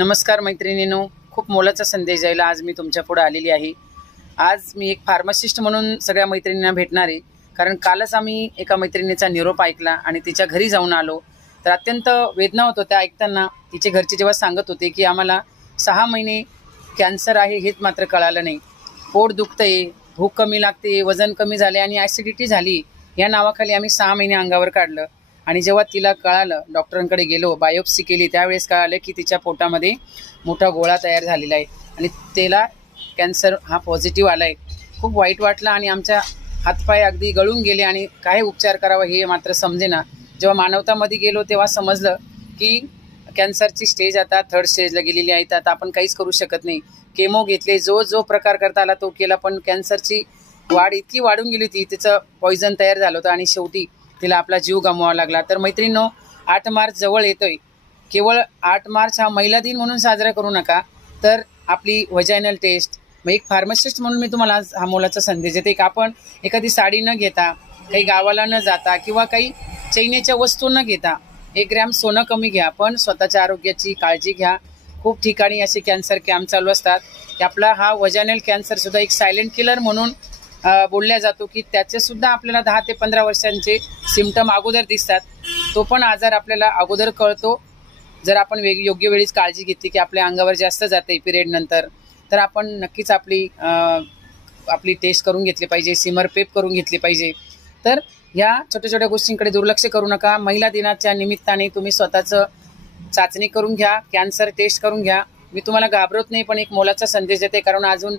नमस्कार मैत्रिणींनो, खूप मोलाचा संदेश द्यायला आज मी तुमच्या पुढे आलेली आहे। आज मी एक फार्मासिस्ट म्हणून सगळ्या मैत्रिणींना भेटणार आहे, कारण कालच आम्ही एका मैत्रिणीचा निरोप ऐकला आणि तिच्या घरी जाऊन आलो। तर अत्यंत वेदना होत होत्या ऐकताना। तिचे घरचे जेव्हा सांगत होते की आम्हाला 6 महिने कॅन्सर आहे हेच मात्र कळालं नाही, पोट दुखतंय, भूक कमी लागते, वजन कमी झाले आणि ॲसिडिटी झाली, या नावाखाली आम्ही 6 महिने अंगावर काढलं। आणि जेव्हा तिला कळालं, डॉक्टरांकडे गेलो, बायोप्सी केली, त्यावेळेस कळालं की तिच्या पोटामध्ये मोठा गोळा तयार झालेला आहे आणि त्याला कॅन्सर हा पॉझिटिव्ह आला आहे। खूप वाईट वाटलं आणि आमच्या हातपाय अगदी गळून गेले आणि काय उपचार करावा हे मात्र समजेना। जेव्हा मानवतामध्ये गेलो तेव्हा समजलं की कॅन्सरची स्टेज आता 3rd स्टेजला गेलेली आहे। आता आपण काहीच करू शकत नाही। केमो घेतले, जो प्रकार करता आला तो केला, पण कॅन्सरची वाढ इतकी वाढून गेली होती, तिचं पॉयझन तयार झालं होतं आणि शेवटी तिला आपला जीव गमवावा लागला। तर मैत्रिणींनो, 8 मार्च जवळ येतोय। केवळ 8 मार्च हा महिला दिन म्हणून साजरा करू नका, तर आपली व्हजायनल टेस्ट, मग एक फार्मासिस्ट म्हणून मी तुम्हाला आज हा मोलाचा संदेश देते की आपण एखादी साडी न घेता, काही गावाला न जाता किंवा काही चैनीच्या वस्तू न घेता 1 ग्रॅम सोनं कमी घ्या, पण स्वतःच्या आरोग्याची काळजी घ्या। खूप ठिकाणी असे कॅन्सर कॅम्प चालू असतात की आपला हा व्हजायनल कॅन्सरसुद्धा एक सायलेंट किलर म्हणून बोलल्या जातो की त्याचेसुद्धा आपल्याला 10 ते 15 वर्षांचे सिम्पटम अगोदर दिसतात। तो पण आजार आपल्याला अगोदर कळतो जर आपण योग्य वेळीच काळजी घेतली की आपल्या अंगावर जास्त जाते पिरियड नंतर, तर आपण नक्कीच आपली टेस्ट करून घेतली पाहिजे, सिमर पेप करून घेतली पाहिजे। तर ह्या छोट्या छोट्या गोष्टींकडे दुर्लक्ष करू नका। महिला दिनाच्या निमित्ताने तुम्ही स्वतःचं चाचणी करून घ्या, कॅन्सर टेस्ट करून घ्या। मी तुम्हाला घाबरत नाही, पण एक मोलाचा संदेश देते, कारण अजून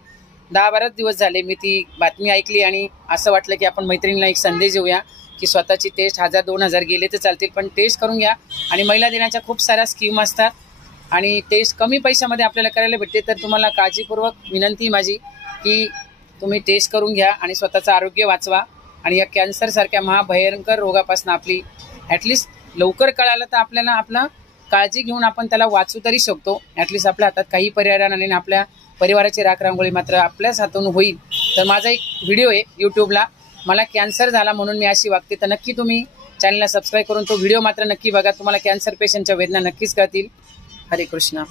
10-12 दिवस झाले मी ती बातमी ऐकली आणि असं वाटलं की आपण मैत्रिणीला एक संदेश देऊया की स्वतःची टेस्ट 1000-2000 गेले तर चालतील, पण टेस्ट करून घ्या। आणि महिला दिनाच्या खूप साऱ्या स्कीम असतात आणि टेस्ट कमी पैशामध्ये आपल्याला करायला भेटते। तर तुम्हाला काळजीपूर्वक विनंती माझी की तुम्ही टेस्ट करून घ्या आणि स्वतःचं आरोग्य वाचवा आणि या कॅन्सरसारख्या महाभयंकर रोगापासून आपली ॲटलिस्ट लवकर कळालं तर आपल्याला आपला काळजी घेऊन आपण त्याला वाचू तरी शकतो। ॲटलिस्ट आपल्या हातात काही पर्याय राहणार नाही, आपल्या परिवाराची राखरांगोळी मात्र आपल्याच हातून होईल। तर माझा एक व्हिडिओ आहे यूट्यूबला, मला कॅन्सर झाला म्हणून मी अशी वागते, तर नक्की तुम्ही चॅनलला सबस्क्राईब करून तो व्हिडिओ मात्र नक्की बघा। तुम्हाला कॅन्सर पेशंटच्या वेदना नक्कीच कळतील। हरे कृष्ण।